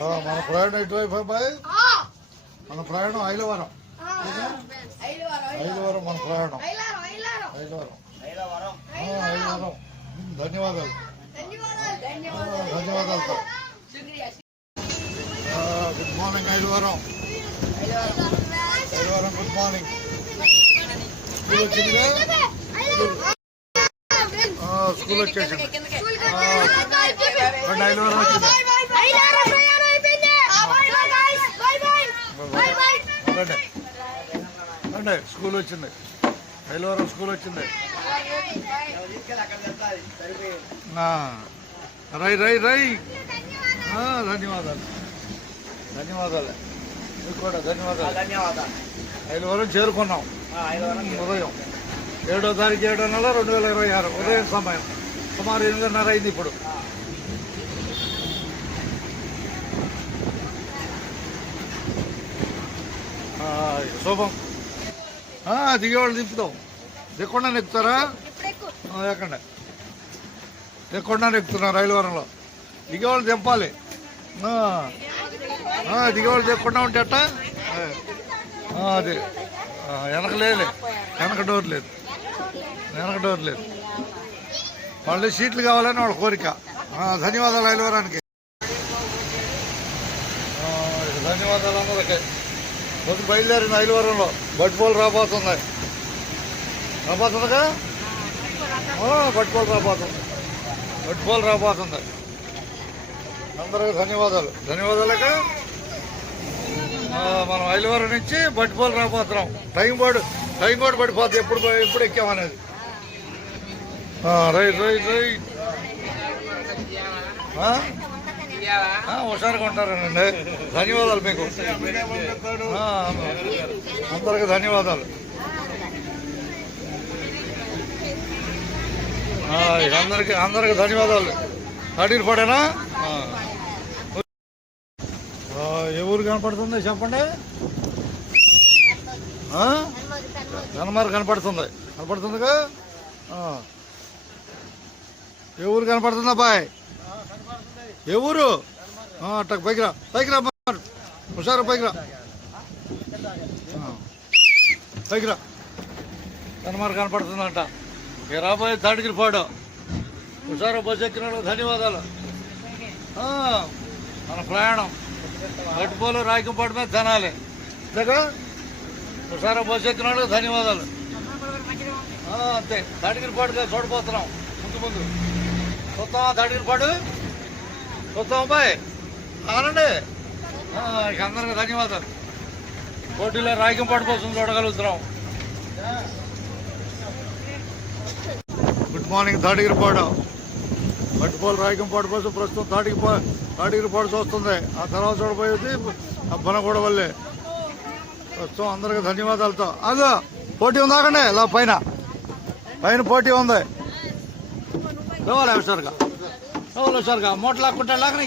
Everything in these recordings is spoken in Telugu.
మన ప్రయాణం ఎటువైపు అబ్బాయి? మన ప్రయాణం ఐలవరం. ఐలవరం మన ప్రయాణం. ఐలవరం. ధన్యవాదాలు. ధన్యవాదాలు sir. Good morning Ailavaram. Ailavaram good morning. School వచ్చిందిగా? స్కూల్ వచ్చేసింది. ఐలవరం వచ్చింది. అంటే స్కూల్ వచ్చింది. ఐలవరం స్కూల్ వచ్చింది. రై రై రై. ధన్యవాదాలు. ధన్యవాదాలు మీకు కూడా ధన్యవాదాలు. ఐలవరం చేరుకున్నాం ఉదయం 7వ తారీఖు 7వ నెల 2026 ఉదయం సమయం సుమారు 8:30 అయింది ఇప్పుడు. శుభం. దిగేవాళ్ళు దింపుతాం. దిక్కుండా ఎక్కుతారా? ఎక్కండి. దిక్కుండా ఎక్కుతున్నారు ఐలవరంలో. దిగేవాళ్ళు దింపాలి. దిగేవాళ్ళు దిక్కుండా ఉంటే అట్ట. అది వెనక లేదు. వెనక డోర్ లేదు. వెనక డోర్ లేదు. వాళ్ళు సీట్లు కావాలని వాళ్ళ కోరిక. ధన్యవాదాలు ఐలవరానికి. ధన్యవాదాలు అందరికీ. పొద్దు బయలుదేరిన ఐలవరంలో బట్టిపోలు రాబోతుందిగా. బట్టిపోలు రాబోతుంది. అందరికీ ధన్యవాదాలు. ధన్యవాదాలక మనం ఐలవరం నుంచి బట్టిపోలు రాబోతున్నాం. టైం కూడా పడిపోతుంది ఎప్పుడు ఎక్కామనేది. Right right right. హుషారుగా ఉంటారనండి. ధన్యవాదాలు మీకు అందరికి. ధన్యవాదాలు. అందరికి ధన్యవాదాలు. అడిగిపడేనా? ఏ ఊరు కనపడుతుంది చెప్పండి? కనమర కనపడుతుందిగా. ఏ ఊరు కనపడుతుంది అబ్బాయి? ఏ ఊరు? అట్టకు పైకి రా. హుషారు పైకి రా. కనమర కనపడుతుందంట. రాబోయే తాడిగిరిపాడు. హుషారు బస్సు ఎక్కిన ధన్యవాదాలు. మన ప్రయాణం గట్టిపోలు రాయకంపాడు మీద జనాలే. హుషారు బస్సు ఎక్కిన ధన్యవాదాలు. అంతే. తాడిగిరిపాడుగా చూడబోతున్నాం. ముందు చూద్దామా? తాడిగిరిపాడు చూద్దాం అబ్బాయి. అవునండి. అందరికీ ధన్యవాదాలు. పోటీలో రాయకంపాడు కోసం చూడగలుగుతున్నాం. Good morning. తాడిగిరిపాడు బట్టిపోలు రాయకంపాడు కోసం ప్రస్తుతం తాడిగిరిపాడు చూస్తుంది. ఆ తర్వాత చూడబోయేది బనగూడ వల్లే. ప్రస్తుతం అందరికీ ధన్యవాదాలతో. అదో పోటీ ఉందాకండి. ఇలా పైన పోటీ ఉంది. రావాలి హుషారుగా. మూట లాక్కుంటా. లాగని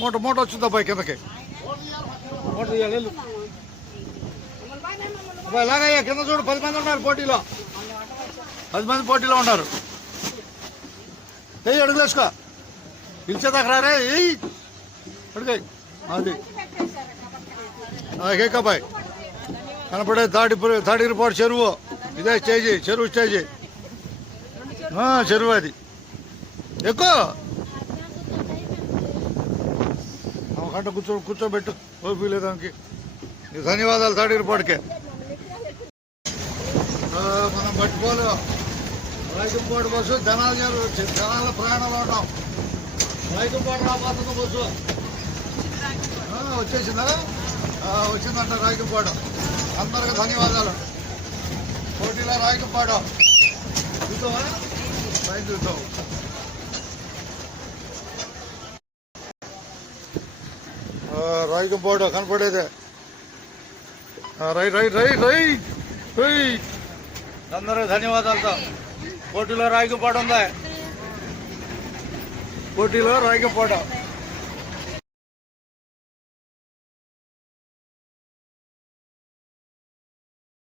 మూట వచ్చింది అబ్బాయి కిందకి. మూట తీయాలి. అబ్బాయి లాగయ్యా. కింద చూడు 10 మంది ఉన్నారు పోటీలో. 10 మంది పోటీలో ఉన్నారు. అడుగులు వేసుకో. పిలిచేదాకా రారే. అడుగు. అది కేకబాయ్ కనపడే తాడిగిరిపాడు చెరువు. ఇదే చెరువు స్టేజీ. చెరువు అది. ఎక్కువ గంట కూర్చోబెట్టు ఓపి లేదానికి. ధన్యవాదాలు తాడిగిరిపాడుకే. మనం బట్టిపోలు రాయకంపాడు బస్సు జనాల ప్రయాణంలో ఉంటాం. రాయకంపాడు రాబోతున్న బస్సు వచ్చేసిందా? వచ్చిందంట రాయకంపాడు. అందరికి ధన్యవాదాలు. పోటీలో రాయకంపాడు చూద్దాం. రాయకంపాడు కనపడేదే. రై. అందరూ ధన్యవాదాలతో. పోటీలో రాయకంపాడు ఉంది. పోటీలో రాయకంపాడు.